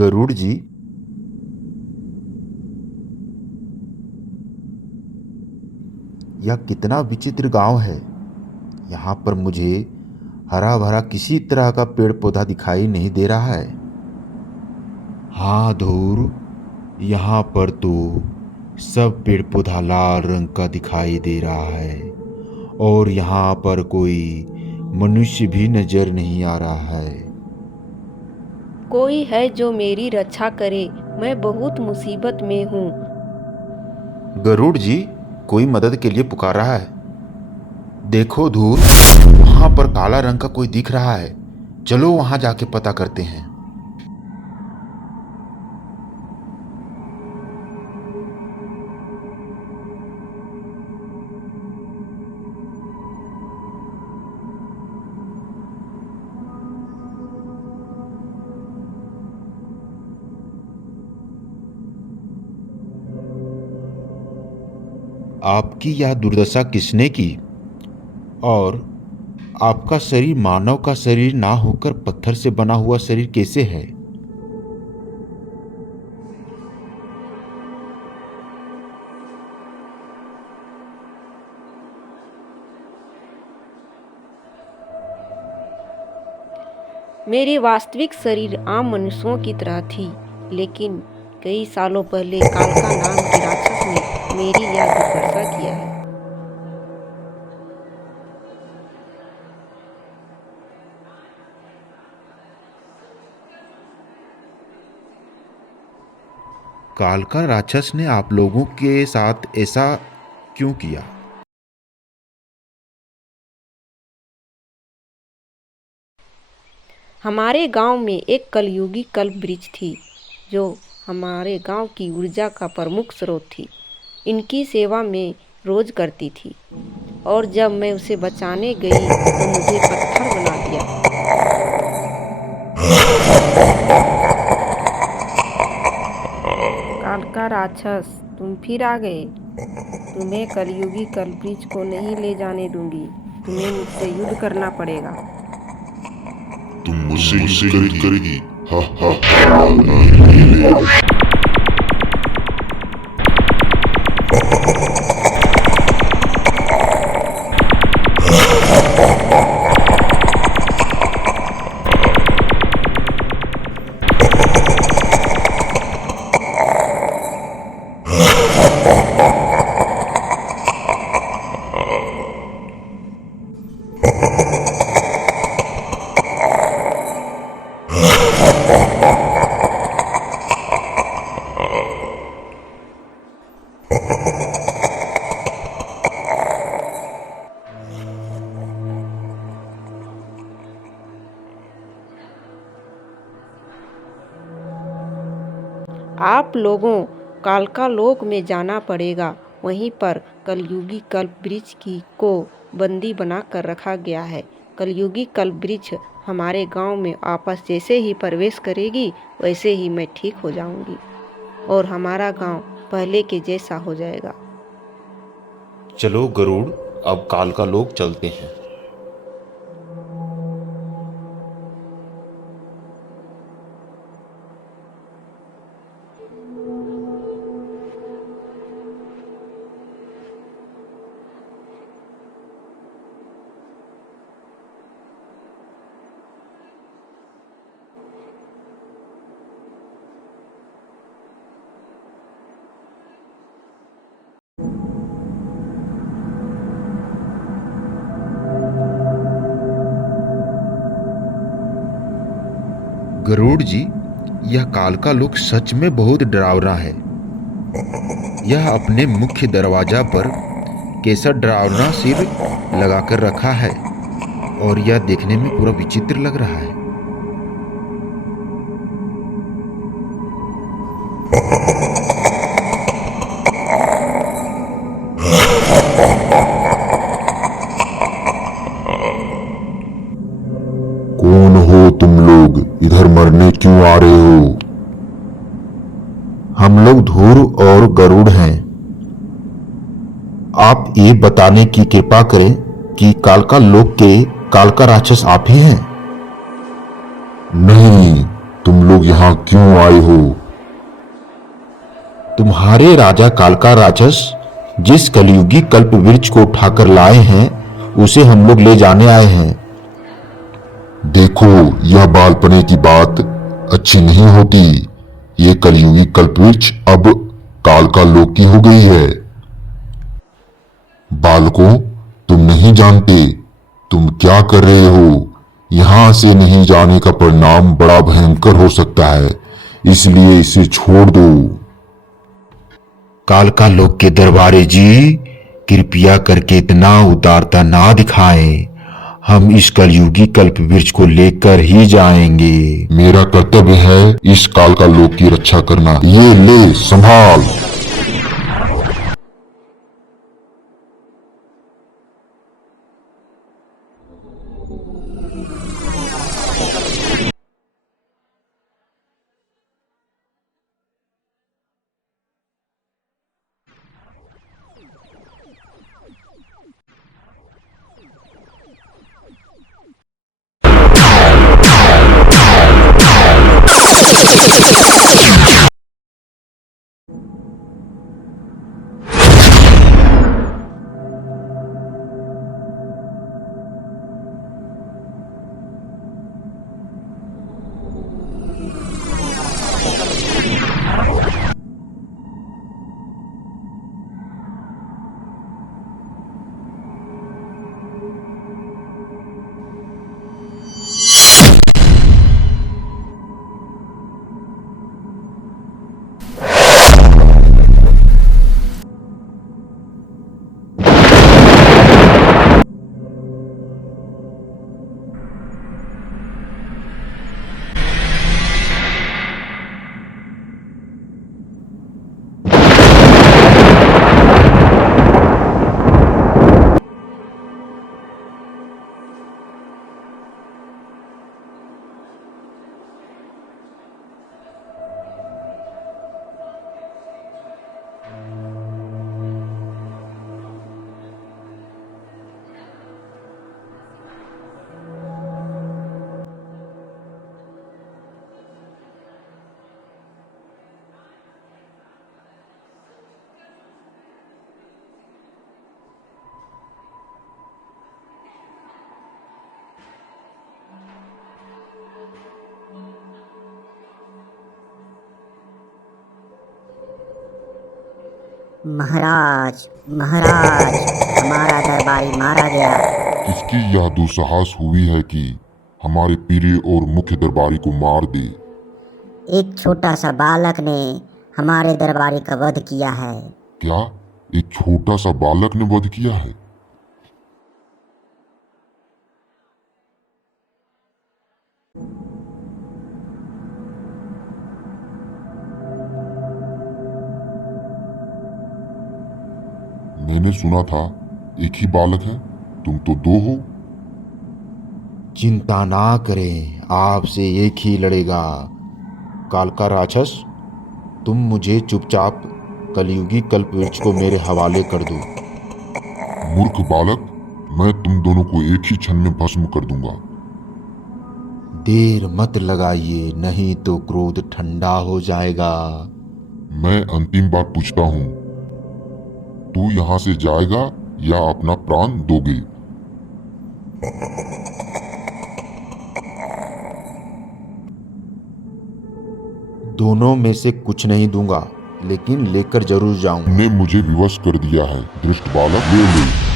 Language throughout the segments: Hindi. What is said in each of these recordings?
गरुड़ जी, यह कितना विचित्र गांव है। यहाँ पर मुझे हरा भरा किसी तरह का पेड़ पौधा दिखाई नहीं दे रहा है। हाँ धूर, यहाँ पर तो सब पेड़ पौधा लाल रंग का दिखाई दे रहा है और यहाँ पर कोई मनुष्य भी नजर नहीं आ रहा है। कोई है जो मेरी रक्षा करे, मैं बहुत मुसीबत में हूँ। गरुड़ जी, कोई मदद के लिए पुकार रहा है। देखो धूर, वहां पर काला रंग का कोई दिख रहा है। चलो वहां जाके पता करते हैं। आपकी यह दुर्दशा किसने की? और आपका शरीर मानव का शरीर ना होकर पत्थर से बना हुआ शरीर कैसे है? मेरी वास्तविक शरीर आम मनुष्यों की तरह थी, लेकिन कई सालों पहले कालका नाम के राक्षस ने मेरी यह दुर्दशा किया है। कालका राक्षस ने आप लोगों के साथ ऐसा क्यों किया? हमारे गांव में एक कलयुगी कल्प वृक्ष थी, जो हमारे गांव की ऊर्जा का प्रमुख स्रोत थी। इनकी सेवा मैं रोज करती थी, और जब मैं उसे बचाने गई तो मुझे पत्थर बना दिया। कालका राक्षस, तुम फिर आ गए। तुम्हें कलयुगी कल्पवृक्ष को नहीं ले जाने दूंगी। तुम्हें मुझसे युद्ध करना पड़ेगा। तुम मुझसे युद्ध करेगी? हा हा हा। आप लोगों कालका लोक में जाना पड़ेगा। वहीं पर कलयुगी कल्प वृक्ष को बंदी बना कर रखा गया है। कलयुगी कल्प वृक्ष हमारे गांव में आपस जैसे ही प्रवेश करेगी, वैसे ही मैं ठीक हो जाऊंगी और हमारा गांव पहले के जैसा हो जाएगा। चलो गरुड़, अब कालका लोक चलते हैं। गरुड़ जी, यह कालका लोक सच में बहुत डरावना है। यह अपने मुख्य दरवाजा पर कैसा डरावना सिर लगाकर रखा है और यह देखने में पूरा विचित्र लग रहा है। कौन हो तुम लोग? इधर मरने क्यों आ रहे हो? हम लोग धूर और गरुड़ हैं। आप ये बताने की कृपा करें कि कालका लोक के कालका राक्षस आप ही हैं? नहीं, तुम लोग यहाँ क्यों आए हो? तुम्हारे राजा कालका राक्षस जिस कलयुगी कल्प वृक्ष को उठाकर लाए हैं उसे हम लोग ले जाने आए हैं। देखो, यह बालपने की बात अच्छी नहीं होती। ये कलयुगी कल्पवृक्ष अब कालका लोक की हो गई है। बालकों, तुम नहीं जानते तुम क्या कर रहे हो। यहाँ से नहीं जाने का परिणाम बड़ा भयंकर हो सकता है, इसलिए इसे छोड़ दो। कालका लोक के दरबारी जी, कृपया करके इतना उदारता ना दिखाएं। हम इस कलयुगी कल्प वृक्ष को लेकर ही जाएंगे। मेरा कर्तव्य है इस कालका लोक की रक्षा करना। ये ले संभाल। महाराज, महाराज, हमारा दरबारी मारा गया। किसकी यह दुस्साहस हुई है कि हमारे पीले और मुख्य दरबारी को मार दे? एक छोटा सा बालक ने हमारे दरबारी का वध किया है। क्या एक छोटा सा बालक ने वध किया है? मैंने सुना था एक ही बालक है, तुम तो दो हो। चिंता ना करें, आपसे एक ही लड़ेगा। कालका राक्षस, तुम मुझे चुपचाप कलयुगी कल्प वृक्ष को मेरे हवाले कर दो। मूर्ख बालक, मैं तुम दोनों को एक ही क्षण में भस्म कर दूंगा। देर मत लगाइए, नहीं तो क्रोध ठंडा हो जाएगा। मैं अंतिम बार पूछता हूँ, तू यहाँ से जाएगा या अपना प्राण दोगे? दोनों में से कुछ नहीं दूंगा, लेकिन लेकर जरूर जाऊं। तुमने मुझे विवश कर दिया है दुष्ट बालक। ले ले।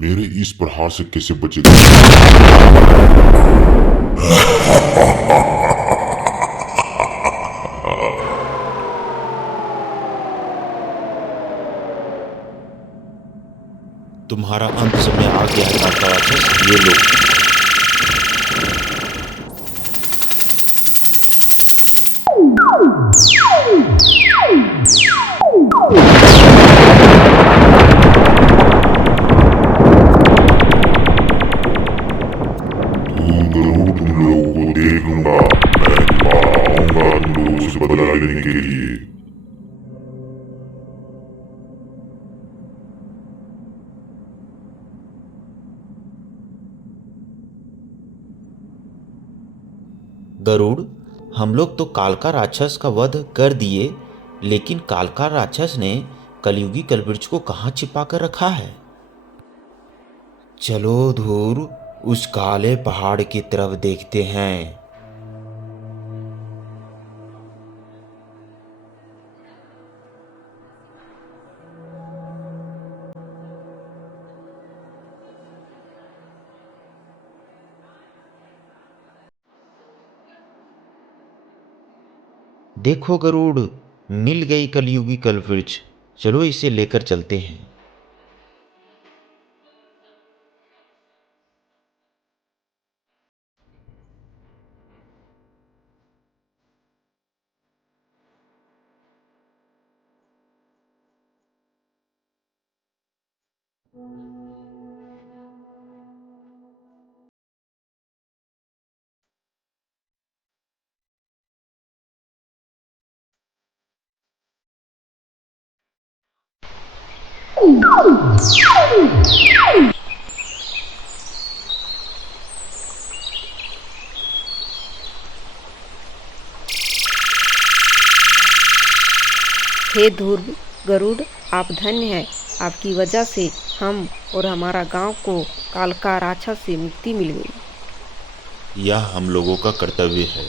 मेरे इस प्रहार से कैसे बचेगा? तुम्हारा अंत समय आ गया है कालका राक्षस, ये लो। जरूर तुम लोगों को देख लूंगा। मैं दोबारा आऊंगा तुम लोगों से बदला लेने के लिए। गरुड़, हम लोग तो कालका राक्षस का वध कर दिए, लेकिन कालका राक्षस ने कलयुगी कल्पवृक्ष को कहाँ छिपा कर रखा है? चलो धूर, उस काले पहाड़ की तरफ देखते हैं। देखो गरुड़, मिल गई कलयुगी कल्पवृक्ष। चलो इसे लेकर चलते हैं। हे ध्रुव गरुड़, आप धन्य हैं। आपकी वजह से हम और हमारा गांव को कालका राक्षस से मुक्ति मिल गई। यह हम लोगों का कर्तव्य है।